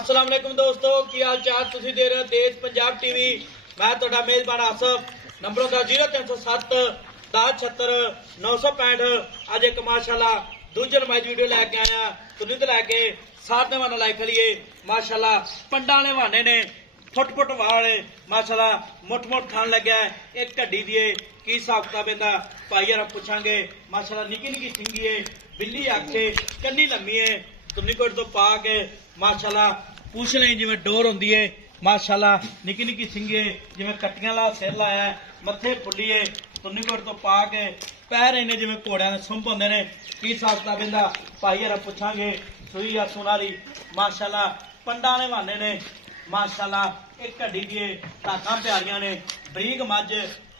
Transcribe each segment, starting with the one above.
अस्सलाम वालेकुम दोस्तों, की हाल चाल? तुसीं देख रहे हो देश पंजाब टीवी। मैं तुहाडा मेजबान आसफ। नंबर होंदा 0307 10 76 965। अज एक माशाल्लाह दूजे नमाज वीडियो लैके आया तुनीं तो लैके सारे वाला लाइक करिए। माशाल्लाह पंडा ने बहाने ने फुट फुट वाले माशाल्लाह मुठ मुठ खान लग्या है। एक घड्डी दिए की हिसाब किताब इहदा भाई यार पुछांगे। माशाल्लाह निक्की निक्की सिंगी है, बिल्ली आखे, कन्नी लम्मी है, तुमनीकोट तो पा के माशाल्लाह पूछ लें जिवें डोर होंदी है। माशाल्लाह निक्की निक्की सिंगी जिवें कट्टियां ला सिर लाया मत्थे फुल्ली है, तुमनीकोट तो पा के पैर इन्ने जिवें घोड़ियां दे सुंभ होंदे ने। की हिसाब किताब इहदा भाई यार पुछांगे। सूई या सुनाली माशाल्लाह पंडा ने बहाने ने। माशाल्लाह एक घड़ी दिए धाकां प्यारियां ने, बरीक मझ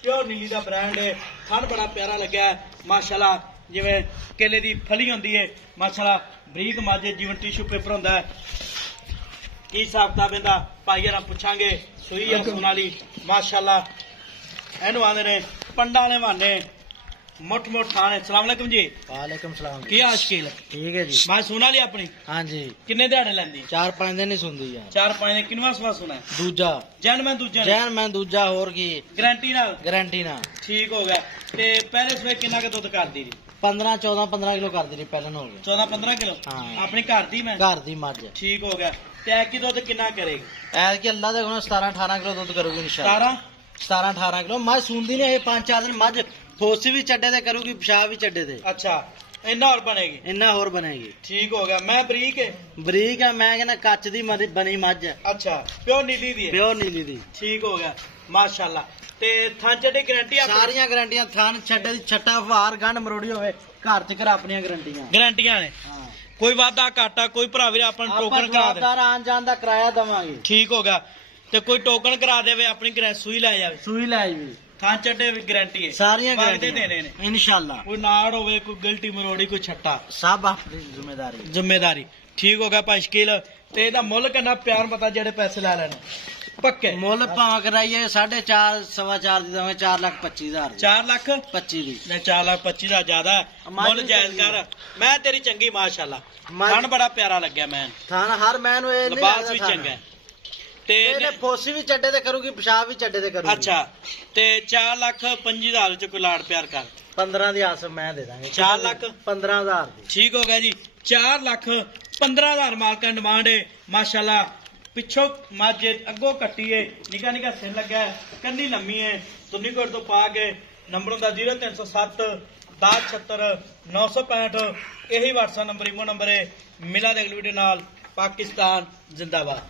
प्योर नीली का ब्रांड है। थन बड़ा प्यारा लग्या है माशाल्लाह, जिवें केले की फली होंदी है। माशाल्लाह बरीक मझ जिवें टिशू पेपर होंदा है। की हिसाब किताब इहदा भाई यार पुछांगे। सूई या सुनाली माशाल्लाह इहनूं आंदे ने पंडा ने बहाने मुठ मुठ खाने। सलाम अलैकुम जी। वालेकुम सलाम। की हाल शकील? ठीक है जी। मैं सुना लिया अपनी। हाँ जी। किन्ने दिहाड़े लैंदी? 4-5 दिन ही सुनदी यार। 4-5 दिन। किनवा सवा सुना है? दूजा जैन मैं दूजा जैन मैं दूजा होर की गारंटी नाल गारंटी ना ठीक हो गया। ते पहले सवे किन्ना के दुध करदी री? 15-14-15 किलो कर दी पहले हो गया। 14-15 किलो। हाँ। अपने घर दी मैं घर दी मझ ठीक हो गया। ते ऐ की दुध किन्ना करेगी? ऐद की अल्लाह दे गुण 17-18 किलो दूध करूगी इंशाल्लाह। 17 17-18 किलो मझ सुनदी नहीं 5-4 दिन मझ फोसी भी चड्डे ते करूगी, पेशाब भी चड्डे ते। अच्छा इन्ना और बनेगी? इन्ना होर बनेगी। ठीक हो गया। मैं बरीक है बरीक है, मैं कहना कच्च दी बनी मझ है। अच्छा प्योर नीली दी है? प्योर नीली दी। ठीक हो गया माशाल्लाह। ते थां चढ़ी गारंटी सारियां गारंटियां थान छड्डे दी छट्टा वार गंढ मरोड़ी होवे घर च घर अपनी गारंटियां गारंटियां ने। हाँ। कोई वादा घाटा कोई भरा वीर अपन टोकन करा दे। आन जान दा किराया दवांगे। ठीक हो गया। ते कोई टोकन करा देवे अपनी सूई लै जावे। सूई लै जी थां चढ़े भी गारंटी है। सारियां वादे गारंटियां देने ने। इंशाल्लाह। कोई नाड़ होवे, कोई गलती मरोड़ी, कोई छट्टा, सब अपनी जिम्मेदारी जिम्मेदारी। ठीक हो गया भाई शकील। ते एदा मुੱਲ किन्ना प्यार पता जेड़े पैसे ले लेने पक्के? मुੱਲ भावें कराइए 4.5 4.25 दी दवांगे 4,25,000 4 लाख 25 दी। नहीं 4,25,000 दा ज्यादा है। मुੱਲ जायज कर। मैं तेरी चंगी माशाल्लाह। मझ- खान बड़ा प्यारा लग्या मैन, थान हर मैन ए नहीं लिबास भी चंगा है। ते ਇਹਨੇ ਫੋਸੀ ਵੀ ਚੱਡੇ ਤੇ ਕਰੂਗੀ, ਪਿਸ਼ਾਬ ਵੀ ਚੱਡੇ ਤੇ ਕਰੂਗੀ। अच्छा ते 4,25,000 च कोई लाड़ प्यार कर। 15 ਦੀ ਆਸ ਮੈਂ ਦੇ ਦਾਂਗੇ। 4 ਲੱਖ 15,000 ਦੀ। ठीक हो गया जी। 4,15,000 माल का डिमांड है माशाल्लाह। पिछों मझ अगों कट्टी है, निका निका सिर लगा है, कन्नी लम्मी है। तुनीकोट तो पा के नंबर होंदा 0307 10 76 965। यही व्हाट्सएप नंबर इमो नंबर है। मिला दे अगली वीडियो नाल। पाकिस्तान जिंदाबाद।